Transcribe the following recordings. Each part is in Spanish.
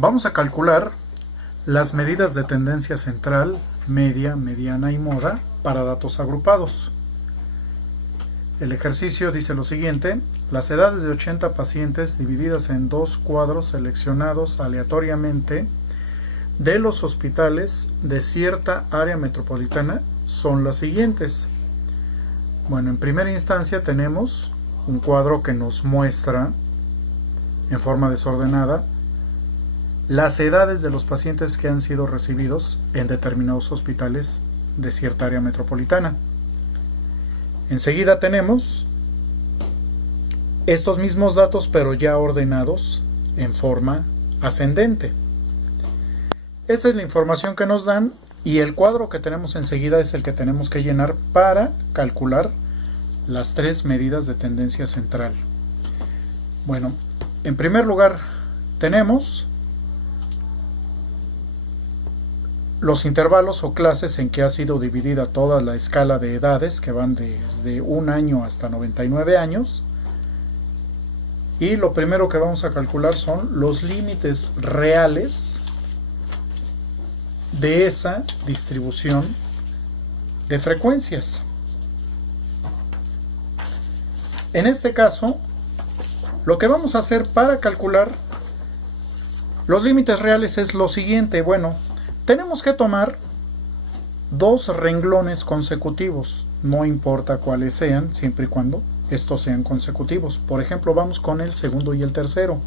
Vamos a calcular las medidas de tendencia central, media, mediana y moda para datos agrupados. El ejercicio dice lo siguiente: las edades de 80 pacientes divididas en dos cuadros seleccionados aleatoriamente de los hospitales de cierta área metropolitana son las siguientes. Bueno, en primera instancia tenemos un cuadro que nos muestra en forma desordenada las edades de los pacientes que han sido recibidos en determinados hospitales de cierta área metropolitana. Enseguida tenemos estos mismos datos, pero ya ordenados en forma ascendente. Esta es la información que nos dan y el cuadro que tenemos enseguida es el que tenemos que llenar para calcular las tres medidas de tendencia central. Bueno, en primer lugar tenemos los intervalos o clases en que ha sido dividida toda la escala de edades, que van desde 1 año hasta 99 años. Y lo primero que vamos a calcular son los límites reales de esa distribución de frecuencias. En este caso, lo que vamos a hacer para calcular los límites reales es lo siguiente. Bueno, tenemos que tomar dos renglones consecutivos, no importa cuáles sean, siempre y cuando estos sean consecutivos. Por ejemplo, vamos con el segundo y el tercero.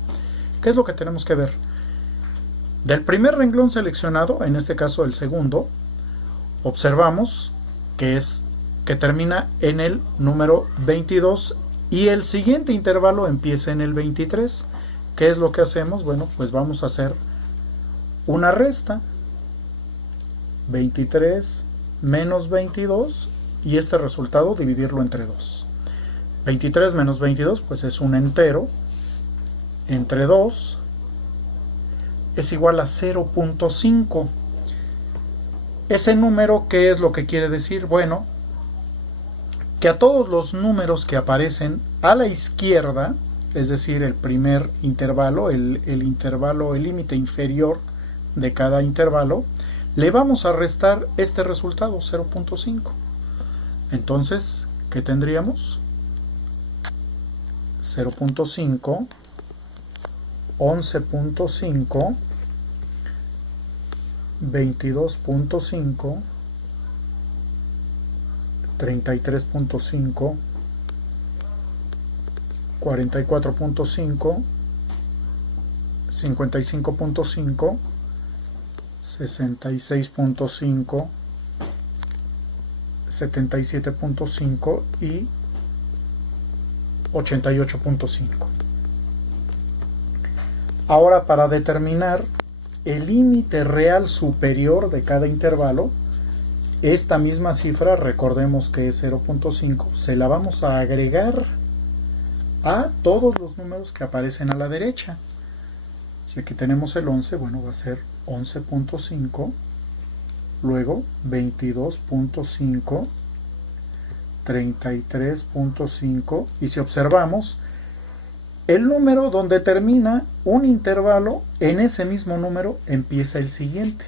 ¿Qué es lo que tenemos que ver? Del primer renglón seleccionado, en este caso el segundo, observamos que termina en el número 22 y el siguiente intervalo empieza en el 23. ¿Qué es lo que hacemos? Bueno, pues vamos a hacer una resta. 23 menos 22 y este resultado dividirlo entre 2. 23 menos 22 pues es un entero, entre 2 es igual a 0.5. Ese número, ¿qué es lo que quiere decir? Bueno, que a todos los números que aparecen a la izquierda, es decir, el primer intervalo, el límite inferior de cada intervalo, le vamos a restar este resultado, 0.5. Entonces, ¿qué tendríamos? 0.5, 11.5, 22.5, 33.5, 44.5, 55.5, 66.5, 77.5 y 88.5. Ahora, para determinar el límite real superior de cada intervalo, esta misma cifra, recordemos que es 0.5, se la vamos a agregar a todos los números que aparecen a la derecha. Si aquí tenemos el 11, bueno, va a ser 11.5, luego 22.5, 33.5, y si observamos, el número donde termina un intervalo, en ese mismo número empieza el siguiente.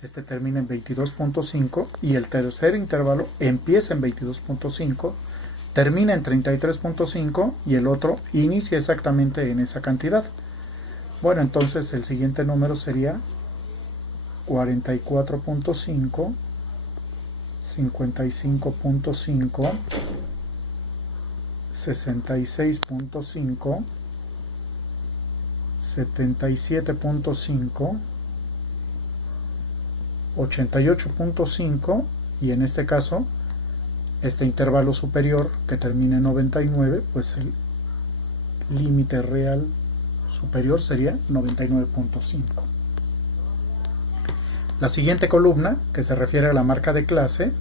Este termina en 22.5 y el tercer intervalo empieza en 22.5, termina en 33.5 y el otro inicia exactamente en esa cantidad. Bueno, entonces el siguiente número sería 44.5, 55.5, 66.5, 77.5, 88.5 y en este caso, este intervalo superior que termina en 99, pues el límite real superior sería 99.5. La siguiente columna, que se refiere a la marca de clase,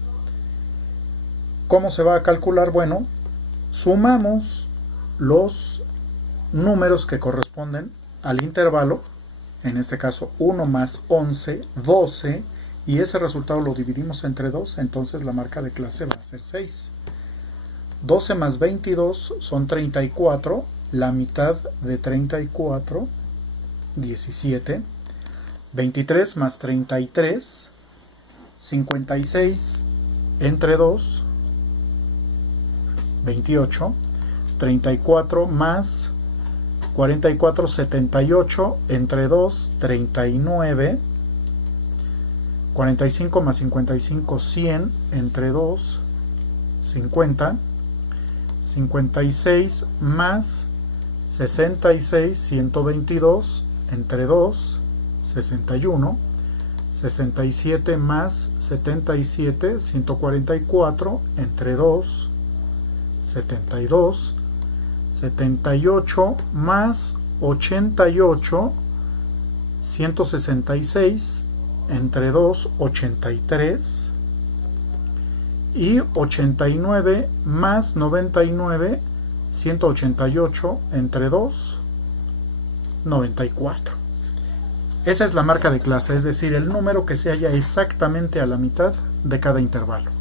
¿cómo se va a calcular? Bueno, sumamos los números que corresponden al intervalo, en este caso 1 más 11, 12, y ese resultado lo dividimos entre 2, entonces la marca de clase va a ser 6. 12 más 22 son 34, la mitad de 34 17, 23 más 33, 56, entre 2, 28, 34 más 44, 78, entre 2, 39, 45 más 55, 100, entre 2, 50, 56 más 66, 122, entre 2, 61, 67 más 77, 144, entre 2, 72, 78 más 88, 166, entre 2, 83, y 89 más 99, 188, entre 2, 94. Esa es la marca de clase, es decir, el número que se halla exactamente a la mitad de cada intervalo.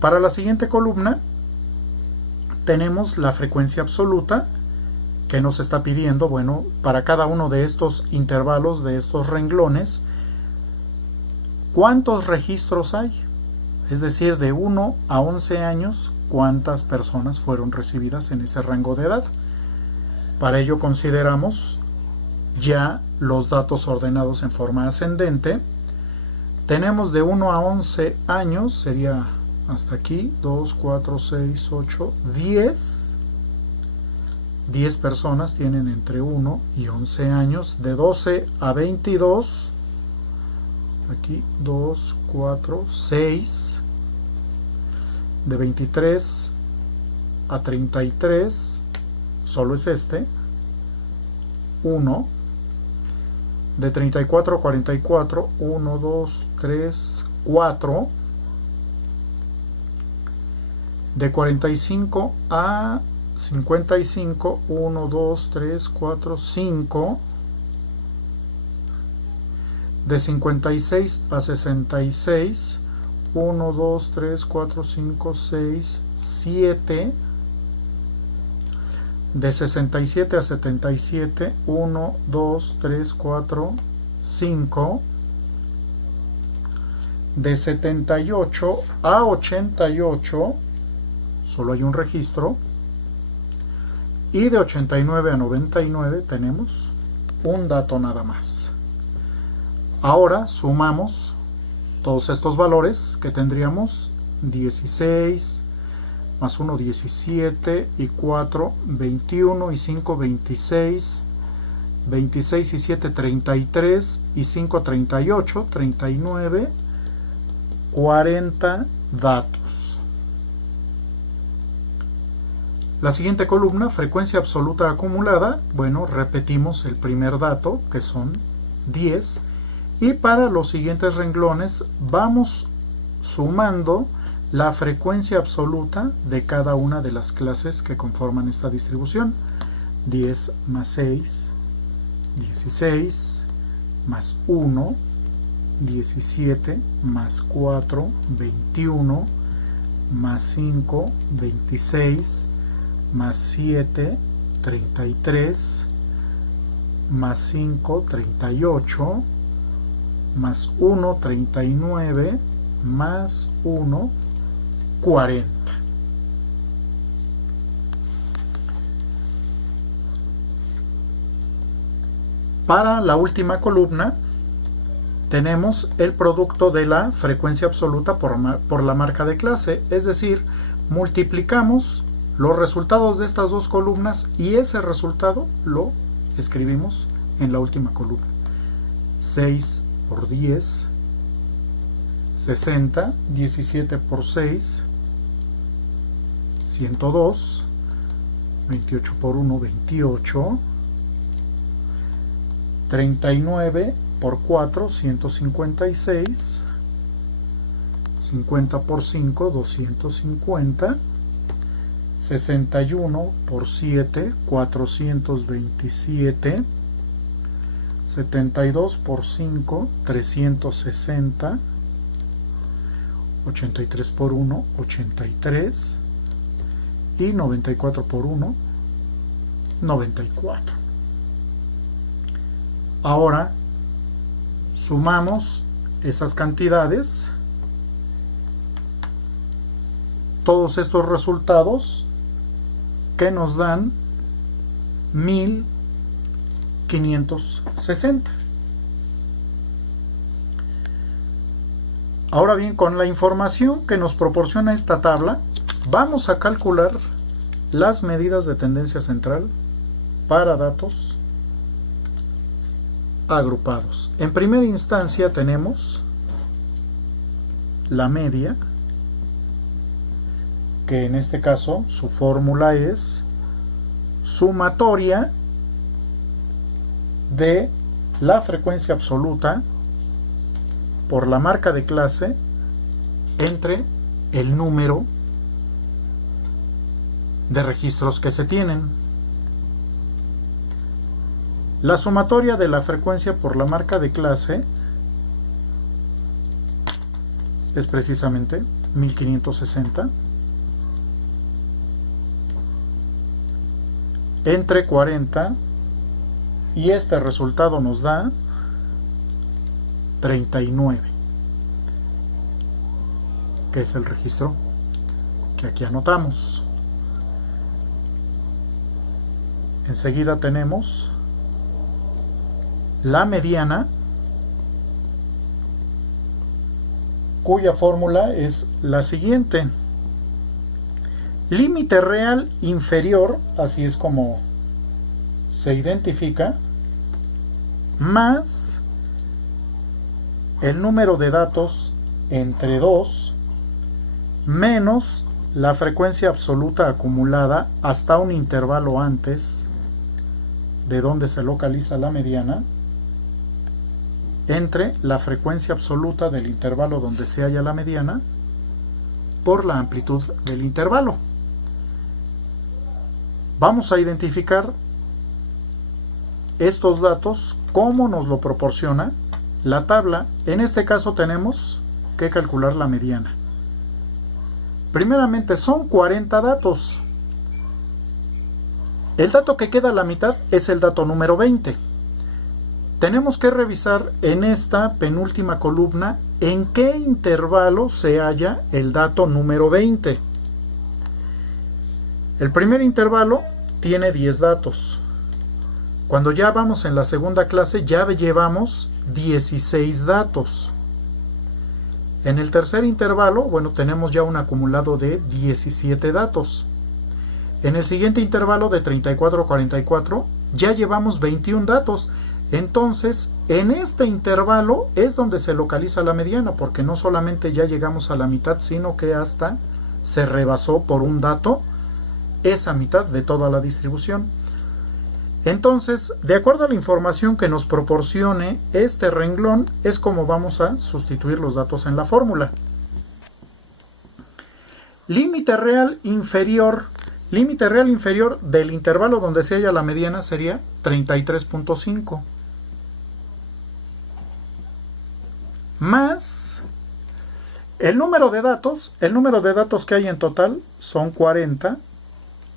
Para la siguiente columna tenemos la frecuencia absoluta que nos está pidiendo, bueno, para cada uno de estos intervalos, de estos renglones, ¿cuántos registros hay? Es decir, de 1 a 11 años, ¿cuántas personas fueron recibidas en ese rango de edad? Para ello consideramos ya los datos ordenados en forma ascendente. Tenemos de 1 a 11 años, sería hasta aquí, 2, 4, 6, 8, 10. 10 personas tienen entre 1 y 11 años. De 12 a 22, aquí 2, 4, 6. De 23 a 33, solo es este, 1. De 34 a 44, 1, 2, 3, 4. De 45 a 55, 1, 2, 3, 4, 5. De 56 a 66, 1, 2, 3, 4, 5, 6, 7. De 67 a 77, 1, 2, 3, 4, 5. De 78 a 88, solo hay un registro. Y de 89 a 99 tenemos un dato nada más. Ahora sumamos todos estos valores que tendríamos: 16 más 1, 17, y 4, 21, y 5, 26, 26 y 7, 33, y 5, 38, 39, 40 datos. La siguiente columna, frecuencia absoluta acumulada, bueno, repetimos el primer dato, que son 10, y para los siguientes renglones vamos sumando la frecuencia absoluta de cada una de las clases que conforman esta distribución. 10 más 6, 16, más 1, 17, más 4, 21, más 5, 26, más 7, 33, más 5, 38, más 1, 39, más 1, 40. Para la última columna tenemos el producto de la frecuencia absoluta por la marca de clase, es decir, multiplicamos los resultados de estas dos columnas y ese resultado lo escribimos en la última columna. 6 por 10, 60, 17 por 6, 102, 28 por 1, 28, 39 por 4, 156, 50 por 5, 250, 61 por 7, 427, 72 por 5, 360, 83 por 1, 83, y 94 por 1, 94. Ahora sumamos esas cantidades, todos estos resultados que nos dan 1560. Ahora bien, con la información que nos proporciona esta tabla, vamos a calcular las medidas de tendencia central para datos agrupados. En primera instancia tenemos la media, que en este caso su fórmula es sumatoria de la frecuencia absoluta por la marca de clase entre el número de registros que se tienen. La sumatoria de la frecuencia por la marca de clase es precisamente 1560 entre 40, y este resultado nos da 39, que es el registro que aquí anotamos. Enseguida tenemos la mediana, cuya fórmula es la siguiente: límite real inferior, así es como se identifica, más el número de datos entre 2 menos la frecuencia absoluta acumulada hasta un intervalo antes de donde se localiza la mediana, entre la frecuencia absoluta del intervalo donde se halla la mediana por la amplitud del intervalo. Vamos a identificar estos datos como nos lo proporciona la tabla. En este caso tenemos que calcular la mediana. Primeramente son 40 datos. El dato que queda a la mitad es el dato número 20. Tenemos que revisar en esta penúltima columna en qué intervalo se halla el dato número 20. El primer intervalo tiene 10 datos. Cuando ya vamos en la segunda clase ya llevamos 16 datos. En el tercer intervalo, bueno, tenemos ya un acumulado de 17 datos. En el siguiente intervalo de 34 a 44 ya llevamos 21 datos. Entonces, en este intervalo es donde se localiza la mediana, porque no solamente ya llegamos a la mitad, sino que hasta se rebasó por un dato esa mitad de toda la distribución. Entonces, de acuerdo a la información que nos proporcione este renglón, es como vamos a sustituir los datos en la fórmula. Límite real inferior del intervalo donde se halla la mediana sería 33.5. Más el número de datos que hay en total son 40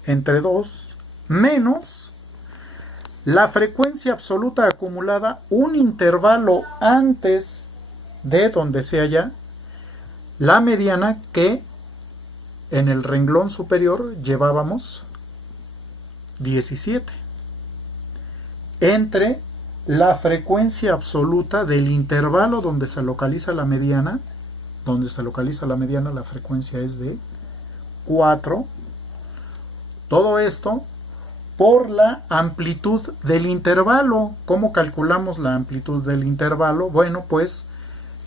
entre 2 menos la frecuencia absoluta acumulada un intervalo antes de donde se halla la mediana, que en el renglón superior llevábamos 17, entre la frecuencia absoluta del intervalo donde se localiza la mediana. La frecuencia es de 4. Todo esto por la amplitud del intervalo. ¿Cómo calculamos la amplitud del intervalo? Bueno, pues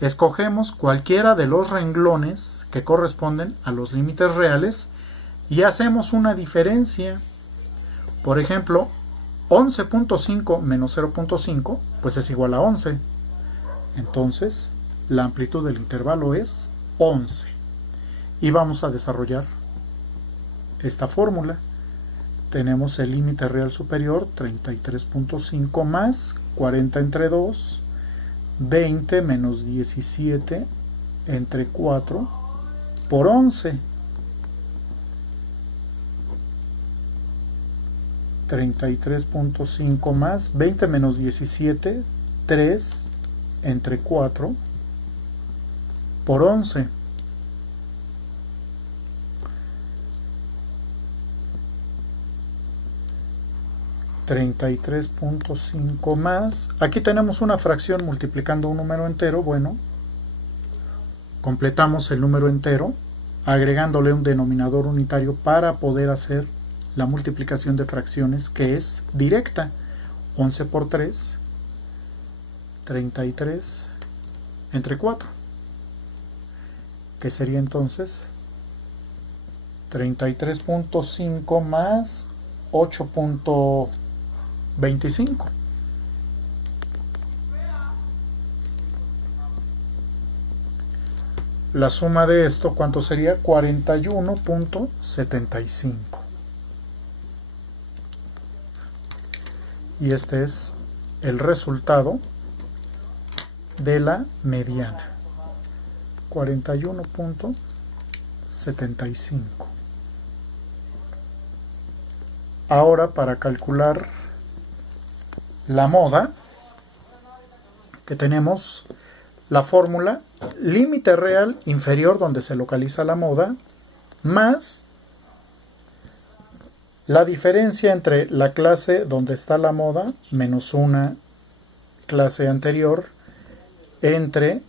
escogemos cualquiera de los renglones que corresponden a los límites reales y hacemos una diferencia. Por ejemplo, 11.5 menos 0.5 pues es igual a 11. Entonces, la amplitud del intervalo es 11. Y vamos a desarrollar esta fórmula. Tenemos el límite real superior, 33.5 más 40 entre 2, 20 menos 17 entre 4 por 11, 33.5 más 20 menos 17, 3 entre 4 por 11. $33.5 más, aquí tenemos una fracción multiplicando un número entero. Bueno, completamos el número entero agregándole un denominador unitario para poder hacer la multiplicación de fracciones, que es directa. 11 por 3, 33 entre 4, que sería entonces 33.5 más 8.25. La suma de esto, ¿cuánto sería? 41.75. Y este es el resultado de la mediana. 41.75. Ahora, para calcular la moda, que tenemos la fórmula límite real inferior donde se localiza la moda, más la diferencia entre la clase donde está la moda menos una clase anterior, entre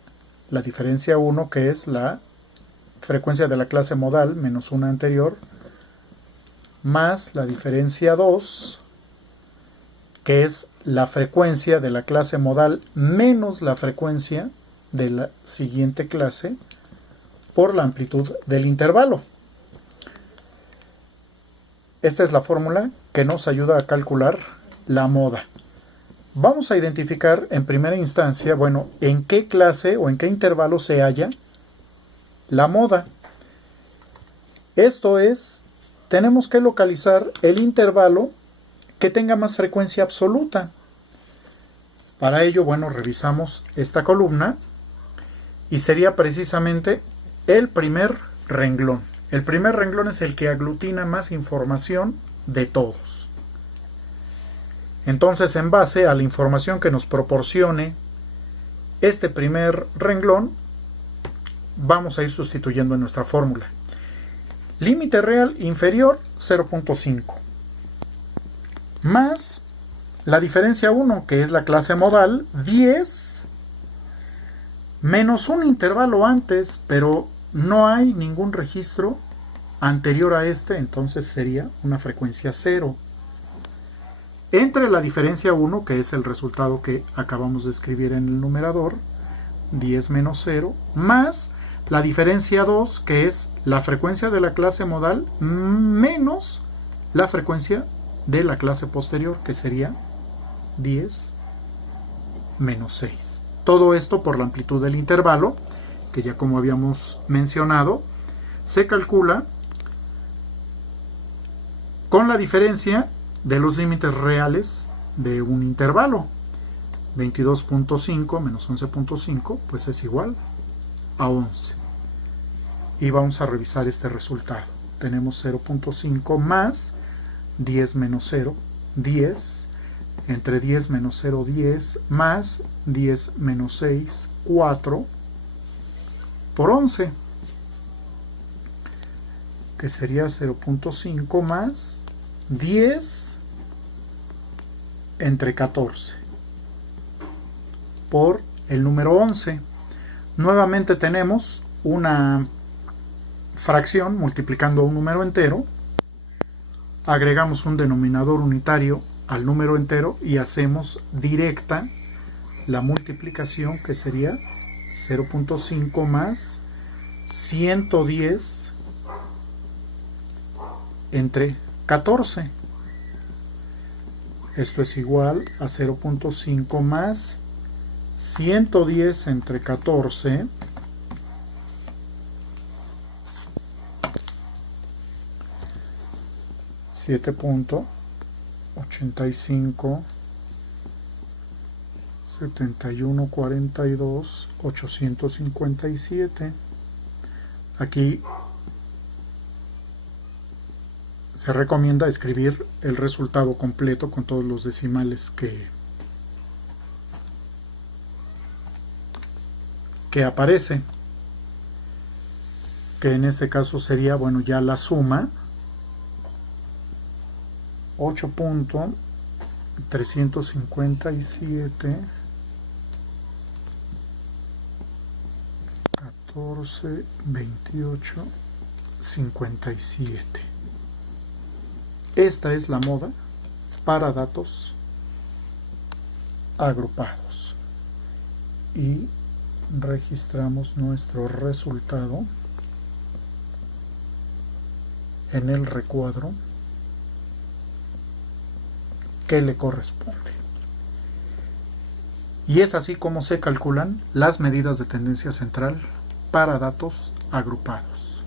la diferencia 1, que es la frecuencia de la clase modal, menos una anterior, más la diferencia 2, que es la frecuencia de la clase modal menos la frecuencia de la siguiente clase, por la amplitud del intervalo. Esta es la fórmula que nos ayuda a calcular la moda. Vamos a identificar en primera instancia, bueno, en qué clase o en qué intervalo se halla la moda. Esto es, tenemos que localizar el intervalo que tenga más frecuencia absoluta. Para ello, bueno, revisamos esta columna y sería precisamente el primer renglón. El primer renglón es el que aglutina más información de todos. Entonces, en base a la información que nos proporcione este primer renglón, vamos a ir sustituyendo en nuestra fórmula. Límite real inferior 0.5 más la diferencia 1, que es la clase modal, 10 menos un intervalo antes, pero no hay ningún registro anterior a este, entonces sería una frecuencia 0. Entre la diferencia 1, que es el resultado que acabamos de escribir en el numerador, 10 menos 0, más la diferencia 2, que es la frecuencia de la clase modal menos la frecuencia de la clase posterior, que sería 10 menos 6. Todo esto por la amplitud del intervalo, que ya como habíamos mencionado, se calcula con la diferencia de los límites reales de un intervalo. 22.5 menos 11.5 pues es igual a 11. Y vamos a revisar este resultado. Tenemos 0.5 más 10 menos 0, 10. Entre 10 menos 0, 10, más 10 menos 6, 4, por 11, que sería 0.5 más 10 entre 14, por el número 11. Nuevamente tenemos una fracción multiplicando un número entero, agregamos un denominador unitario al número entero y hacemos directa la multiplicación, que sería 0.5 más 110 entre 14. Esto es igual a 0.5 más 110 entre 14 7.85 71 42 857. Aquí se recomienda escribir el resultado completo con todos los decimales que aparece, que en este caso sería, bueno, ya la suma 8.357 14 28 57. Esta es la moda para datos agrupados y registramos nuestro resultado en el recuadro que le corresponde. Y es así como se calculan las medidas de tendencia central para datos agrupados.